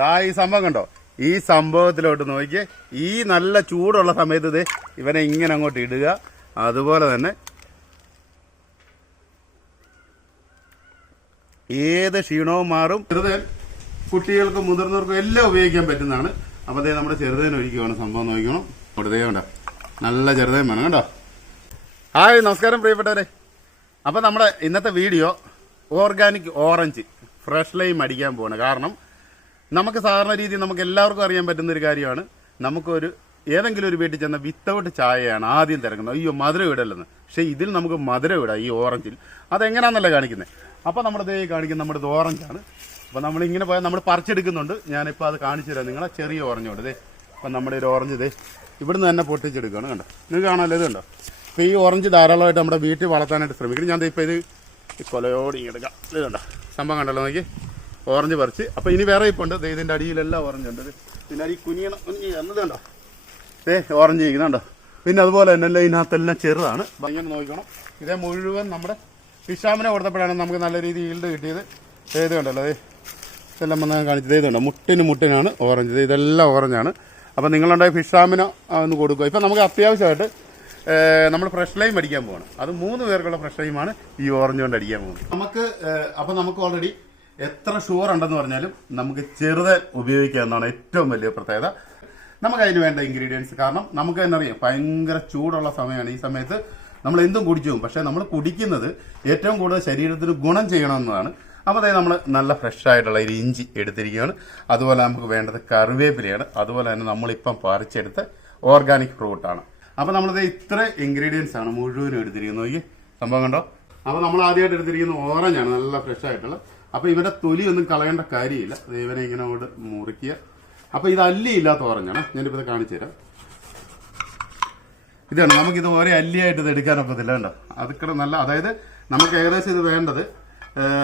ദാ ഈ സംഭവം കണ്ടോ? ഈ സംഭവത്തിലോട്ട് നോക്കിയേ ഈ നല്ല ചൂടുള്ള സമയത്ത് ഇത് ഇവനെ ഇങ്ങനെ അങ്ങോട്ട് ഇടുക. അതുപോലെ തന്നെ ഏത് ക്ഷീണവും മാറും. ചെറുതേൻ കുട്ടികൾക്കും മുതിർന്നവർക്കും എല്ലാം ഉപയോഗിക്കാൻ പറ്റുന്നതാണ്. അപ്പോൾ അതേ നമ്മുടെ ചെറുതേൻ ഒഴിക്കുകയാണ് സംഭവം നോക്കണം കൊടുത്തേ വേണ്ട നല്ല ചെറുതേൻ വേണം കേട്ടോ ഹായ് നമസ്കാരം പ്രിയപ്പെട്ടവരെ. അപ്പോൾ നമ്മുടെ ഇന്നത്തെ video organic orange fresh lime അടിക്കാൻ പോവാണ്. കാരണം നമുക്ക് സാധാരണ രീതി നമുക്ക് എല്ലാവർക്കും അറിയാൻ പറ്റുന്ന ഒരു കാര്യമാണ്. നമുക്കൊരു ഏതെങ്കിലും ഒരു വീട്ടിൽ ചെന്ന വിത്തൗട്ട് ചായയാണ് ആദ്യം തിരക്കുന്നത്. അയ്യോ മധുര ഇടല്ലെന്ന്. പക്ഷേ ഇതിൽ നമുക്ക് മധുര ഇടാം ഈ ഓറഞ്ചിൽ അതെങ്ങനെയാണെന്നല്ല കാണിക്കുന്നത് അപ്പോൾ നമ്മുടെ ദേ കാണിക്കുന്ന നമ്മുടെ ഇത് ഓറഞ്ചാണ് അപ്പോൾ നമ്മളിങ്ങനെ പോയാൽ നമ്മൾ പറിച്ചെടുക്കുന്നുണ്ട്. ഞാനിപ്പോൾ അത് കാണിച്ചു തരാം. നിങ്ങളെ ചെറിയ ഓറഞ്ചോട് ഇതേ. അപ്പം നമ്മുടെ ഒരു ഓറഞ്ച് ഇതേ. ഇവിടുന്ന് തന്നെ പൊട്ടിച്ചെടുക്കുകയാണ് കണ്ടോ? നിങ്ങൾക്ക് കാണാമല്ലോ ഇത് കണ്ടോ? അപ്പോൾ ഈ ഓറഞ്ച് ധാരാളമായിട്ട് നമ്മുടെ വീട്ടിൽ വളർത്താനായിട്ട് ശ്രമിക്കണം ഞാൻ ദേ ഇപ്പോൾ ഇത് കൊലയോടി എടുക്കാം. ഇത് കണ്ടോ? സംഭവം കണ്ടല്ലോ നോക്കി ഓറഞ്ച് പറിച്ച്. അപ്പോൾ ഇനി വേറെ ഇപ്പോൾ ഉണ്ട്. ഇതിന്റെ അടിയിലെല്ലാം ഓറഞ്ച് ഉണ്ട്. ഇത് പിന്നെ അടി കുനിയണം എന്നത് കണ്ടോ? ഏ ഓറഞ്ച് ഇരിക്കുന്നുണ്ടോ പിന്നെ അതുപോലെ തന്നെ ഇതിനകത്തെല്ലാം ചെറുതാണ്. ഭയങ്കര നോക്കണം ഇതേ മുഴുവൻ നമ്മുടെ വിശാമിനെ കൊടുത്തപ്പോഴാണ് നമുക്ക് നല്ല രീതിയിൽ ഈൽഡ് കിട്ടിയത്. ഏത് കണ്ടല്ലോ അതെ ഇതെല്ലാം വന്ന് കാണിച്ചത് ഇതുണ്ടോ മുട്ടിന് മുട്ടിനാണ് ഓറഞ്ച് ഇതെല്ലാം ഓറഞ്ചാണ് അപ്പോൾ നിങ്ങളുണ്ടായ ഫിഷാമിന ഒന്ന് കൊടുക്കുക. ഇപ്പം നമുക്ക് അത്യാവശ്യമായിട്ട് നമ്മൾ ഫ്രഷ് ലൈം അടിക്കാൻ പോവാണ്. അത് മൂന്ന് പേർക്കുള്ള ഫ്രഷ് ലൈമാണ് ഈ ഓറഞ്ച് കൊണ്ട് അടിക്കാൻ പോകുന്നത്. നമുക്ക് അപ്പം നമുക്ക് ഓൾറെഡി എത്ര ഷുഗർ ഉണ്ടെന്ന് പറഞ്ഞാലും നമുക്ക് ചെറുത് ഉപയോഗിക്കുക എന്നാണ് ഏറ്റവും വലിയ പ്രത്യേകത. നമുക്ക് അതിന് വേണ്ട ഇൻഗ്രീഡിയൻസ് കാരണം നമുക്ക് തന്നെ അറിയാം ഭയങ്കര ചൂടുള്ള സമയമാണ്. ഈ സമയത്ത് നമ്മൾ എന്തും കുടിച്ചു പോകും. പക്ഷെ നമ്മൾ കുടിക്കുന്നത് ഏറ്റവും കൂടുതൽ ശരീരത്തിന് ഗുണം ചെയ്യണമെന്നതാണ് അപ്പോൾ അതായത് നമ്മൾ നല്ല ഫ്രഷ് ആയിട്ടുള്ള ഒരു ഇഞ്ചി എടുത്തിരിക്കുകയാണ്. അതുപോലെ നമുക്ക് വേണ്ടത് കറിവേപ്പിലയാണ്. അതുപോലെ തന്നെ നമ്മളിപ്പം പറിച്ചെടുത്ത ഓർഗാനിക് ഫ്രൂട്ടാണ് അപ്പോൾ നമ്മളിത് ഇത്ര ഇൻഗ്രീഡിയൻസ് ആണ് മുഴുവനും എടുത്തിരിക്കുന്നത്. നോക്കി സംഭവം കണ്ടോ? അപ്പോൾ നമ്മൾ ആദ്യമായിട്ട് എടുത്തിരിക്കുന്ന ഓറഞ്ചാണ് നല്ല ഫ്രഷ് ആയിട്ടുള്ള അപ്പോൾ ഇവന്റെ തൊലി ഒന്നും കളയേണ്ട കാര്യമില്ല. ഇവനെ ഇങ്ങനെ അങ്ങോട്ട് മുറിക്കുക അപ്പോൾ ഇത് അല്ലിയില്ലാത്ത ഓറഞ്ചാണ്. ഞാനിപ്പോൾ ഇത് കാണിച്ചു തരാം. ഇതാണ്. നമുക്കിത് ഒരേ അല്ലിയായിട്ട് ഇത് എടുക്കാനൊക്കത്തില്ല കണ്ടോ? അതൊക്കെ നല്ല അതായത് നമുക്ക് ഏകദേശം ഇത് വേണ്ടത്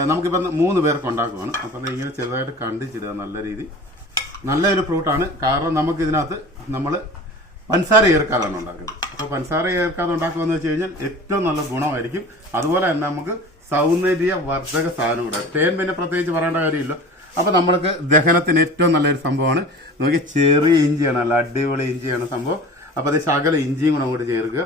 നമുക്കിപ്പം മൂന്ന് പേർക്ക് ഉണ്ടാക്കുവാണ്. അപ്പം ഇങ്ങനെ ചെറുതായിട്ട് കണ്ടിച്ചിടുക നല്ല രീതി. നല്ലൊരു ഫ്രൂട്ടാണ്. കാരണം നമുക്ക് ഇതിനകത്ത് നമ്മൾ പഞ്ചസാര ചേർക്കാതാണ് ഉണ്ടാക്കുന്നത്. അപ്പോൾ പഞ്ചസാര ചേർക്കാതെ ഉണ്ടാക്കുകയെന്ന് വെച്ച് കഴിഞ്ഞാൽ ഏറ്റവും നല്ല ഗുണമായിരിക്കും. അതുപോലെ തന്നെ നമുക്ക് സൗന്ദര്യ വർദ്ധക സാധനം കൂടെ തേൻ പിന്നെ പ്രത്യേകിച്ച് പറയേണ്ട കാര്യമില്ല. അപ്പോൾ നമ്മൾക്ക് ദഹനത്തിന് ഏറ്റവും നല്ലൊരു സംഭവമാണ്. നോക്കി ചെറിയ ഇഞ്ചിയാണ് അല്ല അടിപൊളി ഇഞ്ചിയാണ് സംഭവം. അപ്പോൾ അത് ശകല ഇഞ്ചിയും കൂടെ അങ്ങോട്ട് ചേർക്കുക.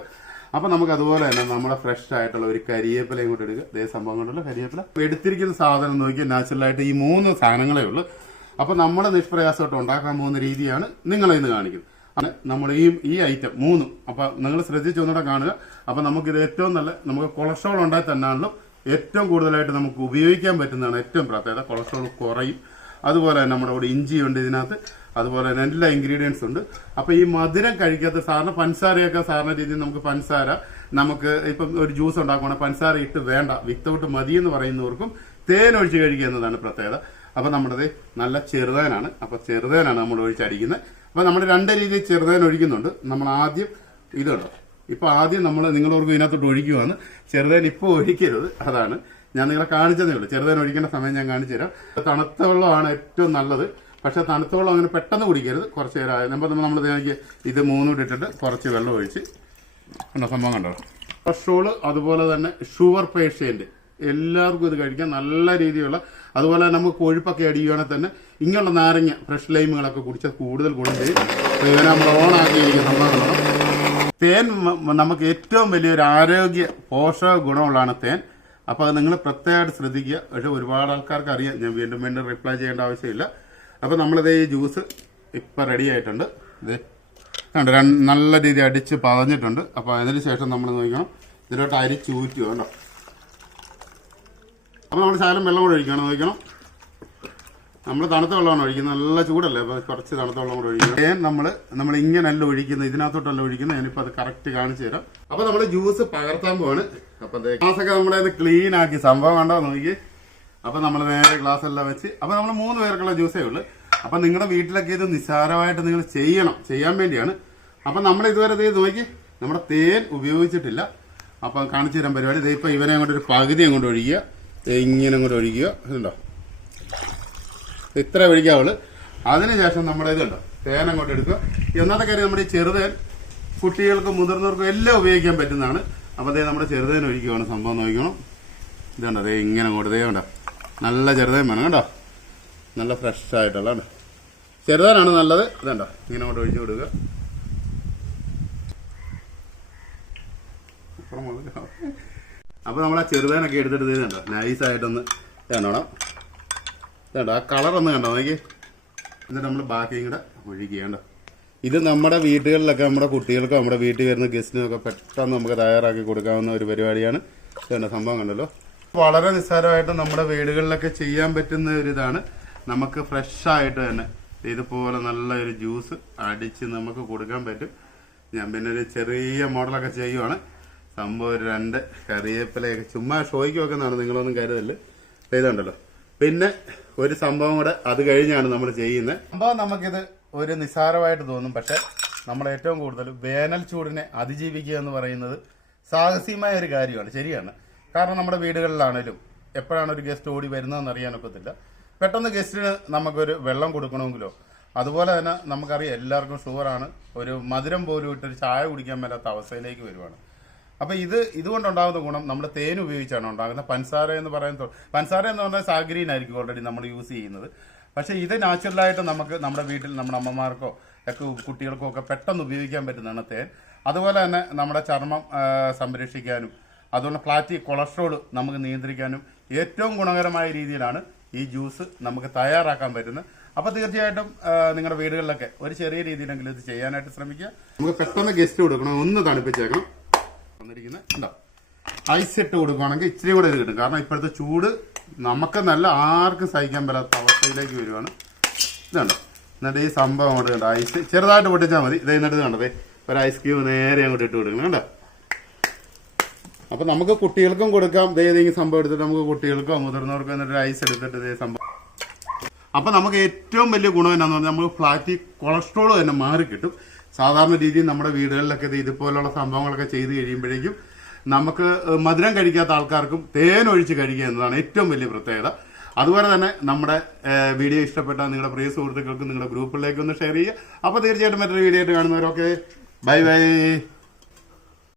അപ്പോൾ നമുക്ക് അതുപോലെ തന്നെ നമ്മുടെ ഫ്രഷ് ആയിട്ടുള്ള ഒരു കരിയേപ്പിലയും കൂടെ എടുക്കുക. ഇതേ സംഭവം കൊണ്ടുള്ള കരിയേപ്പില. എടുത്തിരിക്കുന്ന സാധനം നോക്കി നാച്ചുറലായിട്ട് ഈ മൂന്ന് സാധനങ്ങളേ ഉള്ളൂ. അപ്പോൾ നമ്മൾ നിഷ്പ്രയാസമായിട്ട് ഉണ്ടാക്കാൻ പോകുന്ന രീതിയാണ് നിങ്ങളെ ഇന്ന് കാണിക്കുന്നത്. നമ്മൾ ഈ ഈ ഐറ്റം മൂന്നും. അപ്പോൾ നിങ്ങൾ ശ്രദ്ധിച്ചൊന്നുകൂടെ കാണുക. അപ്പോൾ നമുക്കിത് ഏറ്റവും നല്ല നമുക്ക് കൊളസ്ട്രോൾ ഉണ്ടായി തന്നെയാണല്ലോ ഏറ്റവും കൂടുതലായിട്ട് നമുക്ക് ഉപയോഗിക്കാൻ പറ്റുന്നതാണ് ഏറ്റവും പ്രത്യേകത കൊളസ്ട്രോൾ കുറയും. അതുപോലെ തന്നെ നമ്മുടെ ഇവിടെ ഇഞ്ചിയുണ്ട് ഇതിനകത്ത്. അതുപോലെ തന്നെ എല്ലാ ഇൻഗ്രീഡിയൻസ് ഉണ്ട്. അപ്പോൾ ഈ മധുരം കഴിക്കാത്ത സാറിന് പഞ്ചസാരയൊക്കെ സാറിന് രീതിയിൽ നമുക്ക് പഞ്ചസാര നമുക്ക് ഇപ്പം ഒരു ജ്യൂസ് ഉണ്ടാക്കുവാണെങ്കിൽ പഞ്ചസാര ഇട്ട് വേണ്ട വിത്തൗട്ട് മതി എന്ന് പറയുന്നവർക്കും തേൻ ഒഴിച്ച് കഴിക്കുക എന്നതാണ് പ്രത്യേകത. അപ്പോൾ നമ്മുടെ നല്ല ചെറുതേനാണ്. അപ്പോൾ ചെറുതേനാണ് നമ്മൾ ഒഴിച്ചടിക്കുന്നത്. അപ്പോൾ നമ്മൾ രണ്ട് രീതിയിൽ ചെറുതേൻ ഒഴിക്കുന്നുണ്ട്. നമ്മൾ ആദ്യം ഇതുണ്ടോ ഇപ്പൊ ആദ്യം നമ്മൾ നിങ്ങളോർക്ക് ഇതിനകത്തോട്ട് ഒഴിക്കുവാണ്. ചെറുതേൻ ഇപ്പോൾ ഒഴിക്കരുത്. അതാണ്. ഞാൻ നിങ്ങളെ കാണിച്ചതേ ഉള്ളൂ. ചെറുതേൻ ഒഴിക്കേണ്ട സമയം ഞാൻ കാണിച്ചു തരാം. തണുത്ത വെള്ളമാണ് ഏറ്റവും നല്ലത്. പക്ഷെ തണുത്ത വെള്ളം അങ്ങനെ പെട്ടെന്ന് കുടിക്കരുത്. കുറച്ച് നേരം നമ്മൾ നമ്മൾ ഇത് മൂന്നും ഇട്ടിട്ട് കുറച്ച് വെള്ളം ഒഴിച്ച്. കണ്ടോ സംഭവം കണ്ടോ? കൊളസ്ട്രോൾ അതുപോലെ തന്നെ ഷുഗർ പേഷ്യന്റ്. എല്ലാവർക്കും ഇത് കഴിക്കാം നല്ല രീതിയിലുള്ള അതുപോലെ തന്നെ നമുക്ക് കൊഴുപ്പൊക്കെ അടിക്കുകയാണെങ്കിൽ തന്നെ ഇങ്ങനെയുള്ള നാരങ്ങ ഫ്രഷ് ലൈമുകളൊക്കെ കുടിച്ചാൽ കൂടുതൽ ഗുണം ചെയ്യും ഇവനെ നമ്മൾ ഓണാക്കിയിരിക്കുന്ന സംഭവം കണ്ടോ? തേൻ നമുക്ക് ഏറ്റവും വലിയൊരു ആരോഗ്യ പോഷക ഗുണമുള്ളതാണ് തേൻ. അപ്പോൾ അത് നിങ്ങൾ പ്രത്യേകമായിട്ട് ശ്രദ്ധിക്കുക. പക്ഷെ ഒരുപാട് ആൾക്കാർക്ക് അറിയാം. ഞാൻ വീണ്ടും വീണ്ടും റിപ്ലൈ ചെയ്യേണ്ട ആവശ്യമില്ല. അപ്പോൾ നമ്മളിത് ഈ ജ്യൂസ് ഇപ്പം റെഡി ആയിട്ടുണ്ട്. ഇത് കണ്ടോ നല്ല രീതിയിൽ അടിച്ച് പതഞ്ഞിട്ടുണ്ട്. അപ്പോൾ അതിന് ശേഷം നമ്മൾ നോക്കണം. ഇതിലോട്ട് അരി ചൂറ്റുക കണ്ടോ. അപ്പോൾ നമ്മൾ ശകലം വെള്ളം കൂടെ ഒഴിക്കണം. നോക്കണം. നമ്മൾ തണുത്ത വെള്ളമാണ് ഒഴിക്കുന്നത്. നല്ല ചൂടല്ലേ? അപ്പോൾ കുറച്ച് തണുത്ത വെള്ളം കൂടെ ഒഴിക്കുന്നത് തേൻ നമ്മൾ നമ്മൾ ഇങ്ങനെയല്ല ഒഴിക്കുന്നത്. ഇതിനകത്തോട്ടല്ല ഒഴിക്കുന്നത്. ഞാനിപ്പോൾ അത് കറക്റ്റ് കാണിച്ചു തരാം. അപ്പോൾ നമ്മൾ ജ്യൂസ് പകർത്താൻ പോവാണ്. അപ്പോൾ ഗ്ലാസ്സൊക്കെ നമ്മളെ ക്ലീൻ ആക്കി. സംഭവം കണ്ടോ? നോക്കി അപ്പോൾ നമ്മൾ നേരെ ഗ്ലാസ് എല്ലാം വെച്ച്. അപ്പോൾ നമ്മൾ മൂന്ന് പേർക്കുള്ള ജ്യൂസേ ഉള്ളൂ. അപ്പോൾ നിങ്ങളുടെ വീട്ടിലൊക്കെ ഇത് നിസ്സാരമായിട്ട് നിങ്ങൾ ചെയ്യണം. ചെയ്യാൻ വേണ്ടിയാണ്. അപ്പോൾ നമ്മൾ ഇതുവരെ ഇത് നോക്കി നമ്മുടെ തേൻ ഉപയോഗിച്ചിട്ടില്ല. അപ്പം കാണിച്ചു തരാൻ പരിപാടി. ദേ ഇപ്പോൾ ഇവനെ അങ്ങോട്ട് ഒരു പകുതി അങ്ങോട്ട് ഒഴിക്കുക. ഇങ്ങനെ അങ്ങോട്ട് ഒഴിക്കുക. ഇതുണ്ടോ ഇത്ര ഒഴിക്കാവുള്ളൂ. അതിനുശേഷം നമ്മുടെ ഇതുണ്ടോ തേൻ അങ്ങോട്ട് എടുക്കുക. ഒന്നാമത്തെ കാര്യം നമ്മുടെ ഈ ചെറുതേൻ കുട്ടികൾക്കും മുതിർന്നവർക്കും എല്ലാം ഉപയോഗിക്കാൻ പറ്റുന്നതാണ്. അപ്പോൾ അതേ നമ്മുടെ ചെറുതേൻ ഒഴിക്കുകയാണ് സംഭവം നോക്കണം ഇതുണ്ടോ അതേ ഇങ്ങനെ അങ്ങോട്ട് ദേ കണ്ടോ? നല്ല ചെറുതേൻ വേണം കേട്ടോ നല്ല ഫ്രഷ് ആയിട്ടുള്ള ചെറുതാനാണ് നല്ലത്. ഇതുണ്ടോ ഇങ്ങനെ അങ്ങോട്ട് ഒഴിച്ചു കൊടുക്കുക. അപ്പോൾ നമ്മൾ ചെറുതാനൊക്കെ എടുത്തിട്ട് ഇത് കണ്ടോ? നൈസായിട്ടൊന്ന് കണ്ടോണം കണ്ടോ ആ കളർ ഒന്ന് കണ്ടോ നോക്കി? എന്നിട്ട് നമ്മൾ ബാക്കിയും കൂടെ ഒഴുകിയാണ്ട ഇത് നമ്മുടെ വീടുകളിലൊക്കെ നമ്മുടെ കുട്ടികൾക്കും നമ്മുടെ വീട്ടിൽ വരുന്ന ഗസ്റ്റിനും ഒക്കെ പെട്ടെന്ന് നമുക്ക് തയ്യാറാക്കി കൊടുക്കാവുന്ന ഒരു പരിപാടിയാണ്. ഇതുണ്ട് സംഭവം കണ്ടല്ലോ. വളരെ നിസ്സാരമായിട്ട് നമ്മുടെ വീടുകളിലൊക്കെ ചെയ്യാൻ പറ്റുന്ന ഒരു ഇതാണ്. നമുക്ക് ഫ്രഷായിട്ട് തന്നെ ഇതുപോലെ നല്ല ഒരു ജ്യൂസ് അടിച്ച് നമുക്ക് കൊടുക്കാൻ പറ്റും. ഞാൻ പിന്നെ ഒരു ചെറിയ മോഡലൊക്കെ ചെയ്യുവാണ്. സംഭവം ഒരു രണ്ട് കറിവേപ്പിലയൊക്കെ ചുമ്മാ ഷോയ്ക്ക് വെക്കുന്നതാണ് നിങ്ങളൊന്നും കരുതൽ ഇതുണ്ടല്ലോ. പിന്നെ ഒരു സംഭവം കൂടെ അത് കഴിഞ്ഞാണ് നമ്മൾ ചെയ്യുന്നത്. സംഭവം നമുക്കിത് ഒരു നിസ്സാരമായിട്ട് തോന്നും പക്ഷെ നമ്മൾ ഏറ്റവും കൂടുതൽ വേനൽ ചൂടിനെ അതിജീവിക്കുക എന്ന് പറയുന്നത് സാഹസികമായ ഒരു കാര്യമാണ് ശരിയാണ്. കാരണം നമ്മുടെ വീടുകളിലാണേലും എപ്പോഴാണ് ഒരു ഗസ്റ്റ് ഓടി വരുന്നതെന്ന് അറിയാനൊക്കത്തില്ല പെട്ടെന്ന് ഗസ്റ്റിന് നമുക്കൊരു വെള്ളം കൊടുക്കണമെങ്കിലോ? അതുപോലെ തന്നെ നമുക്കറിയാം എല്ലാവർക്കും ഷുഗറാണ് ഒരു മധുരം പോലും ഇട്ടൊരു ചായ കുടിക്കാൻ മേലാത്ത അവസ്ഥയിലേക്ക് വരുവാണ്. അപ്പൊ ഇത് ഇതുകൊണ്ടുണ്ടാകുന്ന ഗുണം നമ്മൾ തേൻ ഉപയോഗിച്ചാണ് ഉണ്ടാകുന്നത്. പൻസാര എന്ന് പറയുന്നത് പൻസാര എന്ന് പറഞ്ഞാൽ സാഗ്രീൻ ആയിരിക്കും ഓൾറെഡി നമ്മൾ യൂസ് ചെയ്യുന്നത്. പക്ഷെ ഇത് നാച്ചുറലായിട്ട് നമുക്ക് നമ്മുടെ വീട്ടിൽ നമ്മുടെ അമ്മമാർക്കോ ഒക്കെ കുട്ടികൾക്കോ ഒക്കെ പെട്ടെന്ന് ഉപയോഗിക്കാൻ പറ്റുന്നതാണ് തേൻ. അതുപോലെ തന്നെ നമ്മുടെ ചർമ്മം സംരക്ഷിക്കാനും അതുപോലെ ഫ്ലാറ്റി കൊളസ്ട്രോൾ നമുക്ക് നിയന്ത്രിക്കാനും ഏറ്റവും ഗുണകരമായ രീതിയിലാണ് ഈ ജ്യൂസ് നമുക്ക് തയ്യാറാക്കാൻ പറ്റുന്നത്. അപ്പൊ തീർച്ചയായിട്ടും നിങ്ങളുടെ വീടുകളിലൊക്കെ ഒരു ചെറിയ രീതിയിലെങ്കിലും ഇത് ചെയ്യാനായിട്ട് ശ്രമിക്കുക. നമുക്ക് പെട്ടെന്ന് ഗസ്റ്റ് കൊടുക്കണം ഒന്ന് തണുപ്പിച്ചേക്കണം. വന്നിരിക്കുന്നത്. ഉണ്ടോ ഐസ് ഇട്ട് കൊടുക്കുകയാണെങ്കിൽ ഇച്ചിരി കൂടെ ഇത് കിട്ടും. കാരണം ഇപ്പോഴത്തെ ചൂട് നമുക്ക് നല്ല ആർക്കും സഹിക്കാൻ പറ്റാത്ത അവസ്ഥയിലേക്ക് വരുവാണ്. ഇതുണ്ടോ എന്നിട്ട് ഈ സംഭവം അങ്ങോട്ട് കണ്ടോ? ഐസ് ചെറുതായിട്ട് പൊട്ടിച്ചാൽ മതി. ഇതേ എന്നിട്ട് കണ്ടതേ ഒരു ഐസ് ക്യൂബ് നേരെ അങ്ങോട്ട് ഇട്ട് കൊടുക്കണം. കണ്ടോ? അപ്പൊ നമുക്ക് കുട്ടികൾക്കും കൊടുക്കാം. ഇതേ ഏതെങ്കിലും സംഭവം എടുത്തിട്ട് നമുക്ക് കുട്ടികൾക്കോ മുതിർന്നവർക്കോ എന്നിട്ട് ഐസ് എടുത്തിട്ട് ഇതേ സംഭവം. അപ്പൊ നമുക്ക് ഏറ്റവും വലിയ ഗുണം എന്നാന്ന് പറഞ്ഞാൽ നമുക്ക് ഫ്ലാറ്റി കൊളസ്ട്രോൾ തന്നെ മാറി കിട്ടും സാധാരണ രീതിയിൽ നമ്മുടെ വീടുകളിലൊക്കെ ഇത് ഇതുപോലുള്ള സംഭവങ്ങളൊക്കെ ചെയ്ത് കഴിയുമ്പോഴേക്കും നമുക്ക് മധുരം കഴിക്കാത്ത ആൾക്കാർക്കും തേൻ ഒഴിച്ച് കഴിക്കുക എന്നതാണ് ഏറ്റവും വലിയ പ്രത്യേകത. അതുപോലെ തന്നെ നമ്മുടെ വീഡിയോ ഇഷ്ടപ്പെട്ട നിങ്ങളുടെ പ്രിയ സുഹൃത്തുക്കൾക്കും നിങ്ങളുടെ ഗ്രൂപ്പിലേക്ക് ഒന്ന് ഷെയർ ചെയ്യുക. അപ്പോൾ തീർച്ചയായിട്ടും മറ്റൊരു വീഡിയോ ആയിട്ട് കാണുന്നവരൊക്കെ ബൈ ബൈ.